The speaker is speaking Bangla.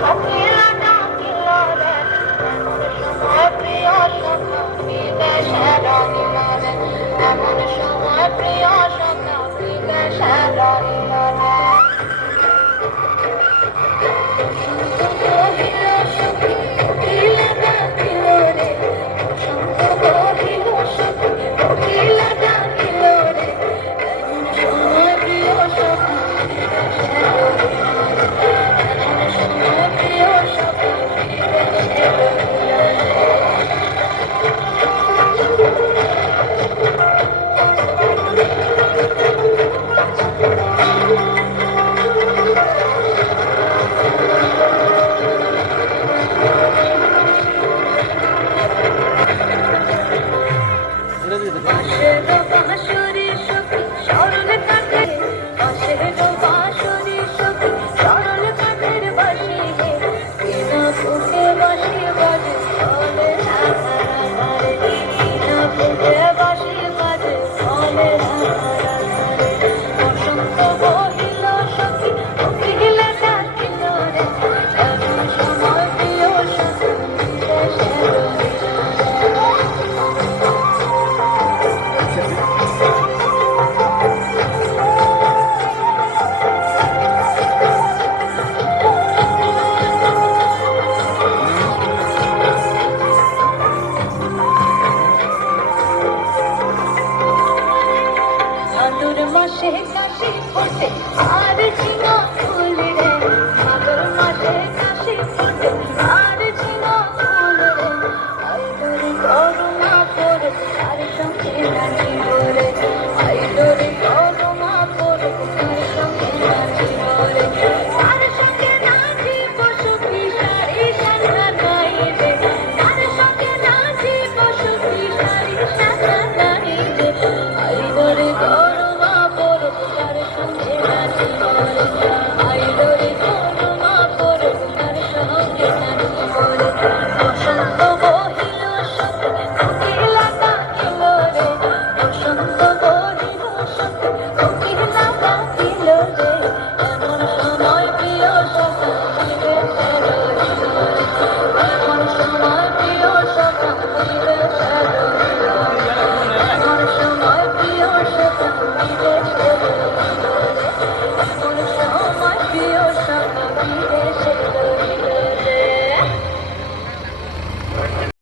কোকিলা ডাকিল রে এমন সময় প্রিয় সখা বিদেশে রহিল রে এমন সময় প্রিয় সখা বিদেশে রহিল রে মাসে কাশি ফোটে আর ঝিঙা ফুল রে ভাদর মাসে কাশি ফোটে আর ঝিঙা ফুল রে আইলোরে করুণা করে তার সঙ্গে নাচিব রে আইলোরে করুণা করে তার সঙ্গে নাচিব রে তার সঙ্গে নাচিব সুখী সারি সাজা গাই রে তার সঙ্গে নাচিব সুখী সারি সাজা গাই রে আইলোরে করুণা করে তার সঙ্গে